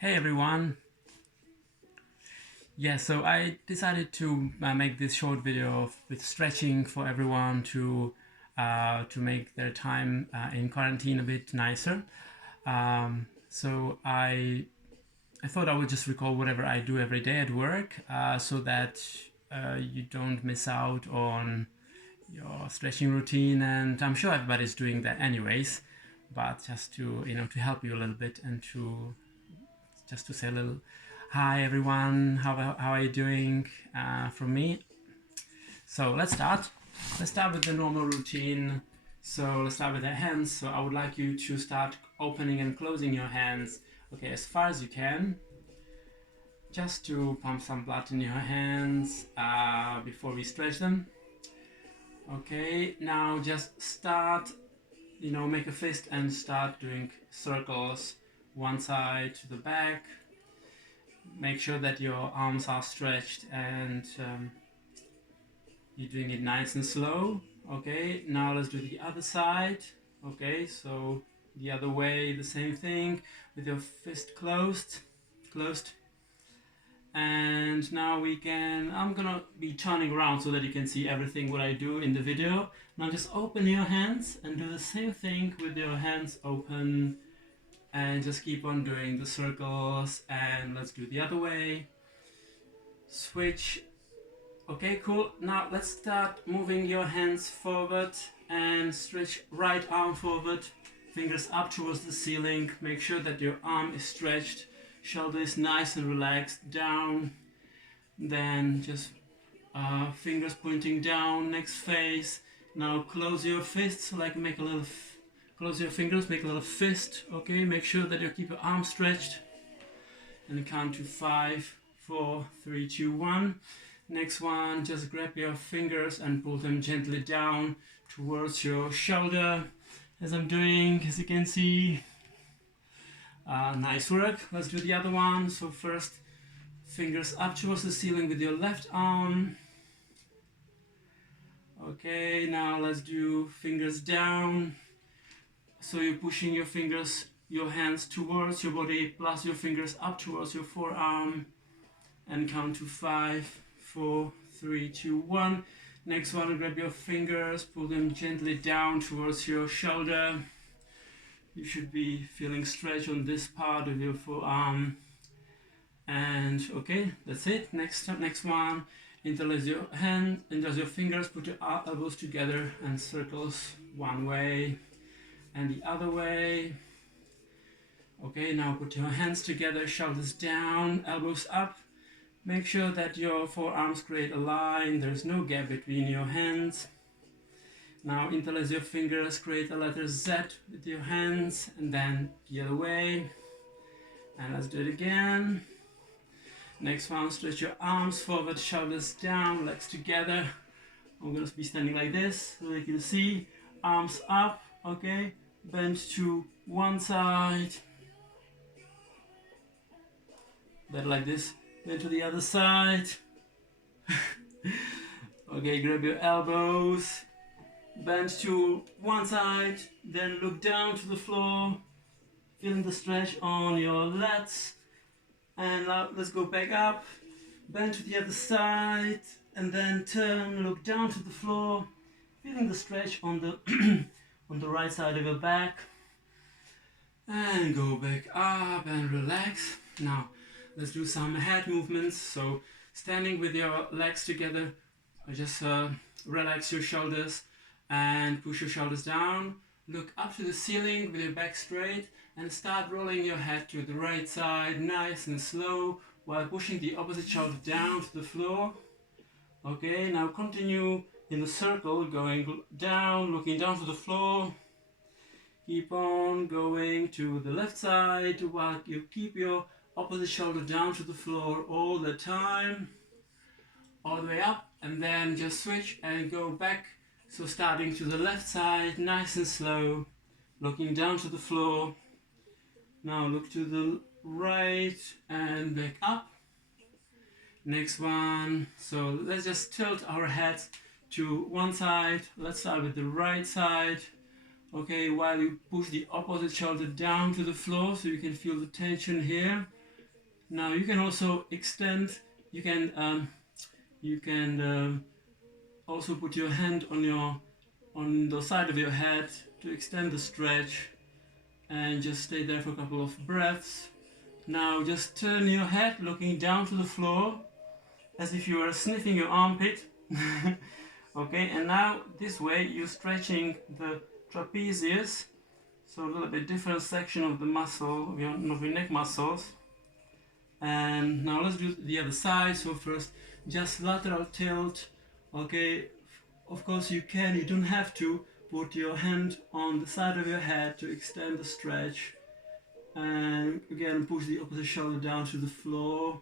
Hey everyone! Yeah, so I decided to make this short video with stretching for everyone to make their time in quarantine a bit nicer. So I thought I would just record whatever I do every day at work, so that you don't miss out on your stretching routine. And I'm sure everybody's doing that anyways, but just to to help you a little bit and to just to say a little hi everyone, how are you doing from me. So let's start with the normal routine. So let's start with the hands. So I would like you to start opening and closing your hands, okay, as far as you can, just to pump some blood in your hands before we stretch them. Okay, now just start, make a fist and start doing circles one side to the back. Make sure that your arms are stretched and you're doing it nice and slow. Okay, now let's do the other side. Okay, so the other way, the same thing with your fist closed. And now I'm gonna be turning around so that you can see everything what I do in the video. Now just open your hands and do the same thing with your hands open, and just keep on doing the circles. And let's do the other way. Switch. Okay, cool. Now let's start moving your hands forward and stretch right arm forward, fingers up towards the ceiling. Make sure that your arm is stretched, shoulder is nice and relaxed down. Then just fingers pointing down, next face. Now close your fists, like close your fingers, make a little fist. Okay, make sure that you keep your arm stretched. And count to 5, 4, 3, 2, 1. Next one, just grab your fingers and pull them gently down towards your shoulder, as I'm doing, as you can see. Nice work. Let's do the other one. So first, fingers up towards the ceiling with your left arm. Okay, now let's do fingers down. So you're pushing your hands towards your body, plus your fingers up towards your forearm. And count to 5, 4, 3, 2, 1. Next one, grab your fingers, pull them gently down towards your shoulder. You should be feeling stretch on this part of your forearm. And okay, that's it. Next one, interlace your fingers, put your elbows together and circles one way and the other way. Okay, now put your hands together, shoulders down, elbows up. Make sure that your forearms create a line, there's no gap between your hands. Now interlace your fingers, create a letter Z with your hands, and then the other way. And let's do it again. Next one, stretch your arms forward, shoulders down, legs together. I'm gonna be standing like this so you can see. Arms up, okay? Bend to one side. Then like this. Then to the other side. Okay, grab your elbows. Bend to one side. Then look down to the floor. Feeling the stretch on your lats. And now let's go back up, bend to the other side, and then turn, look down to the floor, feeling the stretch on the on the right side of your back. And go back up and relax. Now let's do some head movements. So standing with your legs together, just relax your shoulders and push your shoulders down. Look up to the ceiling with your back straight and start rolling your head to the right side, nice and slow, while pushing the opposite shoulder down to the floor. Okay, now continue in the circle, going down, looking down to the floor. Keep on going to the left side while you keep your opposite shoulder down to the floor all the time, all the way up, and then just switch and go back. So starting to the left side, nice and slow, looking down to the floor. Now look to the right and back up. Next one. So let's just tilt our heads to one side. Let's start with the right side. Okay, while you push the opposite shoulder down to the floor so you can feel the tension here. Now you can also extend. You can also put your hand on the side of your head to extend the stretch, and just stay there for a couple of breaths. Now just turn your head looking down to the floor as if you were sniffing your armpit. Okay, and now this way you're stretching the trapezius, so a little bit different section of the muscle of your neck muscles. And now let's do the other side. So first, just lateral tilt. Okay, of course you don't have to put your hand on the side of your head to extend the stretch. And again, push the opposite shoulder down to the floor.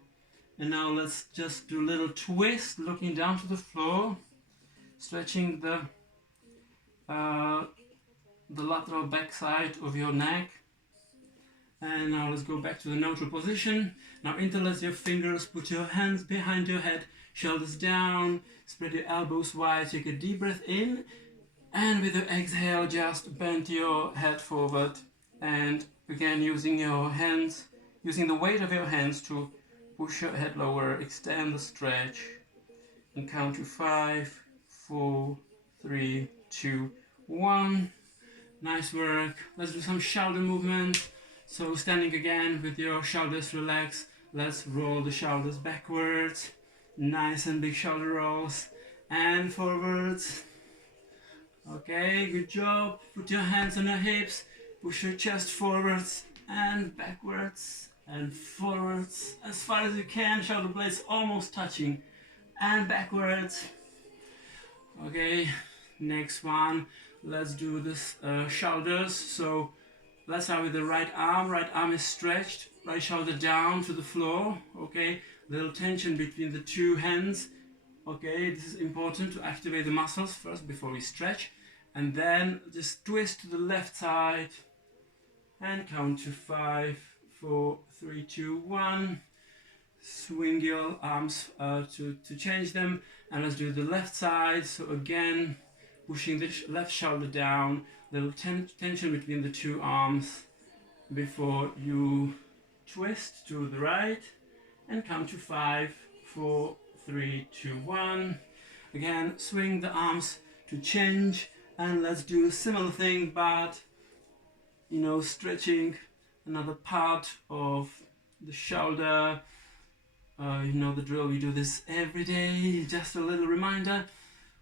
And now let's just do a little twist, looking down to the floor, stretching the lateral back side of your neck. And now let's go back to the neutral position. Now interlace your fingers, put your hands behind your head, shoulders down, spread your elbows wide, take a deep breath in, and with your exhale just bend your head forward, and again using your hands, using the weight of your hands to push your head lower, extend the stretch, and count to 5, 4, 3, 2, 1. Nice work. Let's do some shoulder movement. So standing again with your shoulders relaxed, let's roll the shoulders backwards, nice and big shoulder rolls, and forwards. Okay, good job. Put your hands on your hips, push your chest forwards and backwards and forwards as far as you can, shoulder blades almost touching, and backwards. Okay, next one, let's do this shoulders. So let's start with the right arm is stretched, right shoulder down to the floor. Okay, little tension between the two hands. Okay, this is important to activate the muscles first before we stretch, and then just twist to the left side and count to 5, 4, 3, 2, 1. Swing your arms to change them, and let's do the left side. So again, pushing the left shoulder down, little tension between the two arms before you twist to the right and count to 5, 4, 3, 2, 1. Again, swing the arms to change, and let's do a similar thing, but stretching another part of the shoulder. You know the drill, we do this every day. Just a little reminder,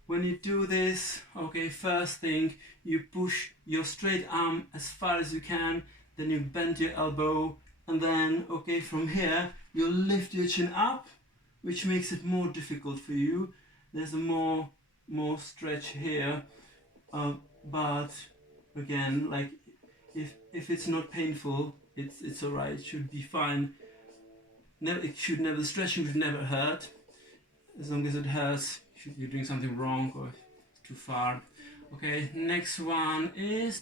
when you do this, okay, first thing, you push your straight arm as far as you can, then you bend your elbow, and then, okay, from here, you lift your chin up, which makes it more difficult for you. There's a more stretch here, but again, like, if it's not painful, it's alright, it should be fine. The stretching should never hurt. As long as it hurts, you're doing something wrong or too far. Okay, next one is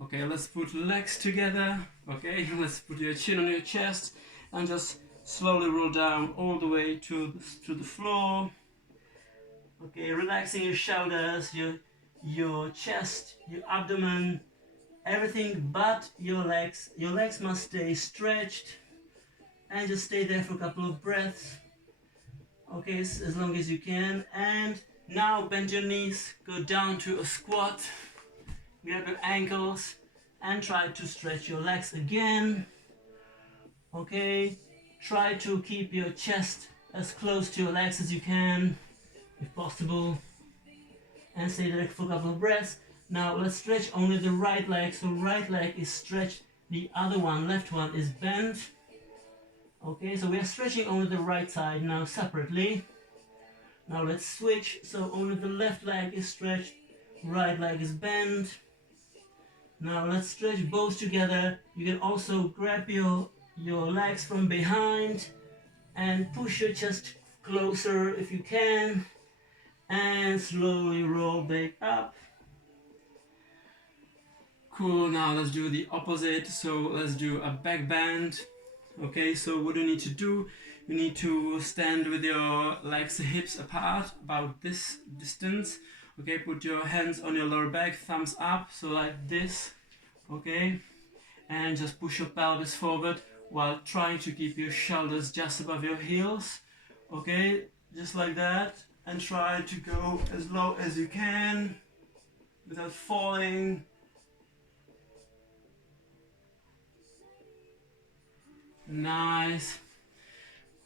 okay, let's put legs together. Okay, let's put your chin on your chest and just slowly roll down all the way to the floor. Okay, relaxing your shoulders, your chest, your abdomen, everything but your legs. Your legs must stay stretched, and just stay there for a couple of breaths. Okay, as long as you can. And now bend your knees, go down to a squat, grab your ankles, and try to stretch your legs again. Okay, try to keep your chest as close to your legs as you can, if possible, and stay there for a couple of breaths. Now let's stretch only the right leg. So right leg is stretched, the other one, left one, is bent. Okay, so we are stretching only the right side now separately. Now let's switch. So only the left leg is stretched, right leg is bent. Now let's stretch both together. You can also grab your legs from behind and push your chest closer if you can, and slowly roll back up. Cool, now let's do the opposite. So let's do a back bend. Okay, so what you need to do, you need to stand with your legs hips apart, about this distance. Okay, put your hands on your lower back, thumbs up, so like this. Okay, and just push your pelvis forward while trying to keep your shoulders just above your heels. Okay, just like that, and try to go as low as you can without falling. Nice.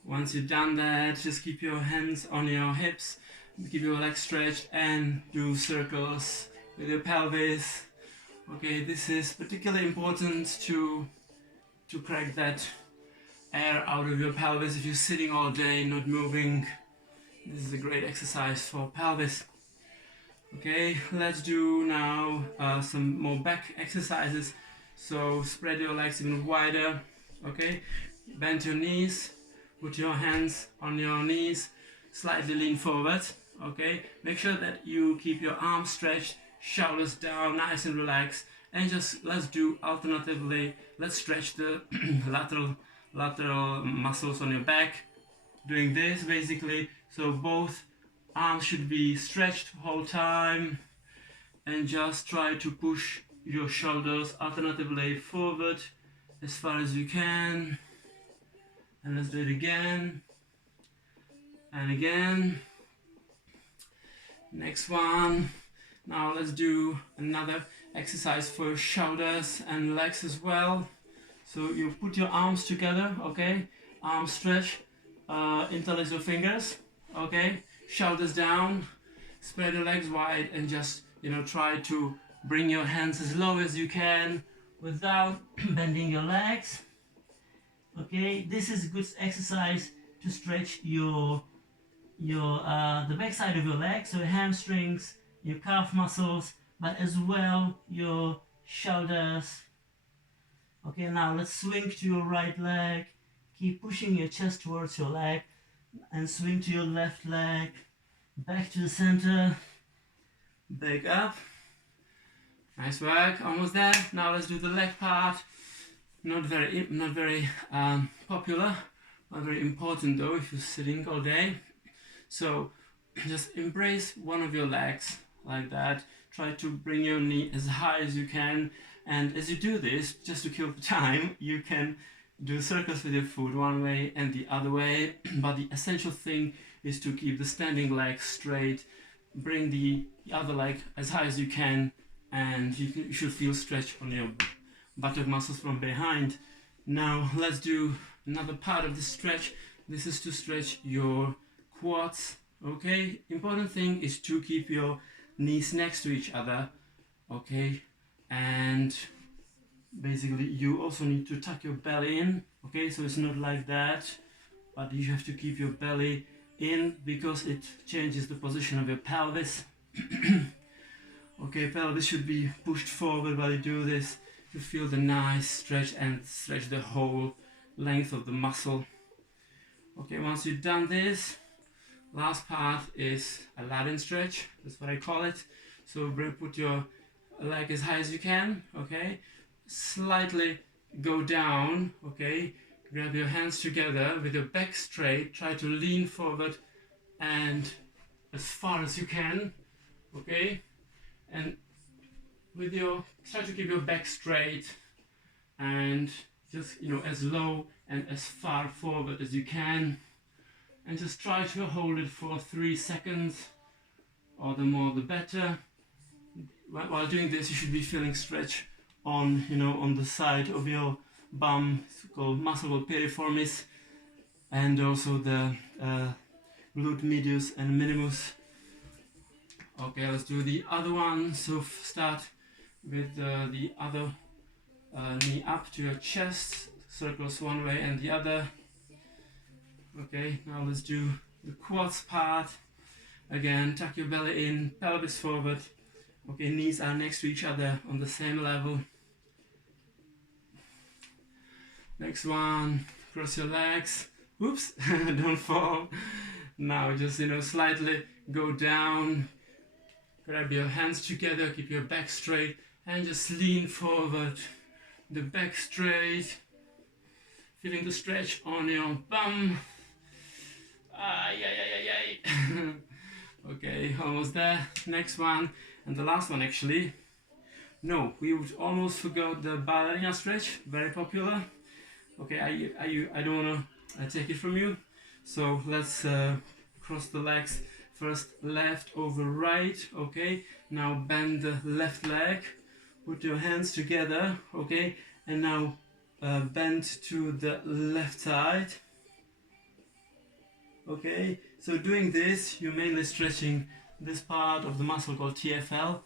Once you've done that, just keep your hands on your hips, keep your legs stretched, and do circles with your pelvis. Okay, this is particularly important to crack that air out of your pelvis if you're sitting all day not moving. This is a great exercise for pelvis. Okay, let's do now some more back exercises. So spread your legs even wider. Okay, bend your knees, put your hands on your knees, slightly lean forward. Okay, make sure that you keep your arms stretched, shoulders down, nice and relaxed, and just let's do alternatively. Let's stretch the lateral muscles on your back. Doing this basically, so both arms should be stretched the whole time, and just try to push your shoulders alternatively forward as far as you can. And let's do it again and again. Next one. Now let's do another exercise for shoulders and legs as well. So you put your arms together, okay? Arms stretch, interlace your fingers, okay? Shoulders down, spread your legs wide, and just, try to bring your hands as low as you can without bending your legs. Okay, this is a good exercise to stretch the back side of your leg, so your hamstrings, your calf muscles, but as well your shoulders. Okay, now let's swing to your right leg. Keep pushing your chest towards your leg, and swing to your left leg. Back to the center. Back up. Nice work, almost there. Now let's do the leg part. Not very popular, not very important though if you're sitting all day. So just embrace one of your legs like that. Try to bring your knee as high as you can, and as you do this, just to kill time, you can do circles with your foot one way and the other way, but the essential thing is to keep the standing leg straight. Bring the other leg as high as you can, and you should feel stretch on your buttock muscles from behind. Now let's do another part of the stretch. This is to stretch your quads. Okay, important thing is to keep your knees next to each other. Okay, and basically you also need to tuck your belly in. Okay, so it's not like that, but you have to keep your belly in because it changes the position of your pelvis. Okay, pelvis should be pushed forward while you do this to feel the nice stretch and stretch the whole length of the muscle. Okay, once you've done this, last part is a Latin stretch. That's what I call it. So put your leg as high as you can. Okay, slightly go down. Okay, grab your hands together with your back straight. Try to lean forward and as far as you can. Okay, and try to keep your back straight and just as low and as far forward as you can, and just try to hold it for 3 seconds, or the more the better. While doing this, you should be feeling stretch on the side of your bum. It's called muscle called piriformis, and also the glute medius and minimus. Okay, let's do the other one. So start with the other knee up to your chest, circles one way and the other. Okay, now let's do the quads part. Again, tuck your belly in, pelvis forward. Okay, knees are next to each other on the same level. Next one, cross your legs. Oops, don't fall. Now just slightly go down. Grab your hands together, keep your back straight, and just lean forward. The back straight. Feeling the stretch on your bum. Okay, almost there. Next one, and the last one actually. No, we would almost forgot the ballerina stretch, very popular. Okay, I don't wanna take it from you. So let's cross the legs. First left over right. Okay, now bend the left leg. Put your hands together. Okay, and now bend to the left side. Okay, so doing this, you're mainly stretching this part of the muscle called TFL,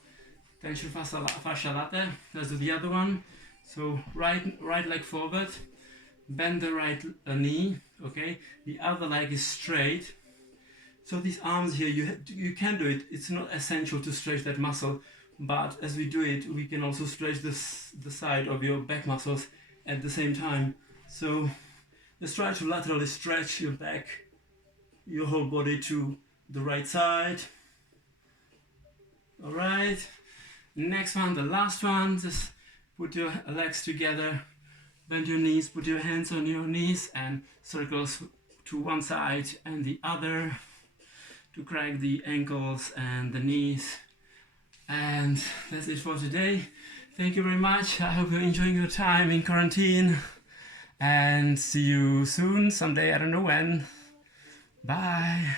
tension fascia latae. Let's do the other one. So right leg forward, bend the right knee. Okay, the other leg is straight. So these arms here, you can do it. It's not essential to stretch that muscle, but as we do it, we can also stretch the side of your back muscles at the same time. So let's try to laterally stretch your back, your whole body to the right side. All right. Next one, the last one. Just put your legs together, bend your knees, put your hands on your knees, and circles to one side and the other to crack the ankles and the knees. And that's it for today. Thank you very much. I hope you're enjoying your time in quarantine, and see you soon, someday, I don't know when. Bye.